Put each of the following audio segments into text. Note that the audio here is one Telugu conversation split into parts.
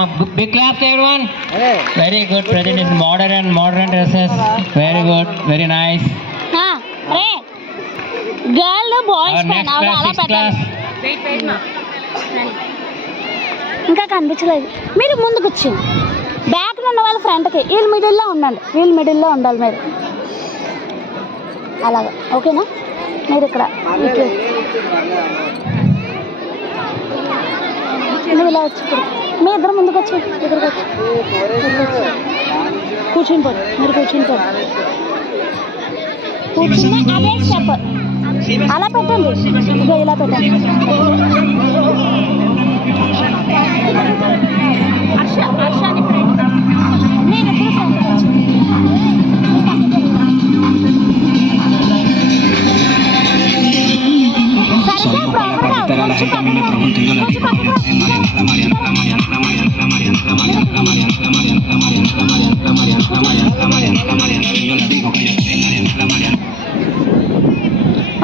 Come on, big clap to everyone. Very good. Present in modern dresses. Very good. Very nice. Ray girl boys Next class, sixth class. ఇంకా కనిపించలేదు. మీరు ముందుకు వచ్చింది బ్యాక్ ఉన్న వాళ్ళ ఫ్రంట్కి, వీళ్ళు మిడిల్లో ఉండండి. వీళ్ళు మిడిల్లో ఉండాలి మీరు, అలాగా ఓకేనా? మీరు ఇక్కడ నువ్వు ఇలా వచ్చి ఇప్పుడు మీ ఇద్దరు ముందుకు వచ్చి ఇద్దరికి వచ్చి కూర్చుని పోదు. మీరు కూర్చుని పోదు, కూర్చుని అదే స్టెప్ అలా పెట్టండి. ఇదిగో ఇలా పెట్టండి. మీరు ఎప్పుడు ఫ్రంట్కి వచ్చి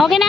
ఓకేనా?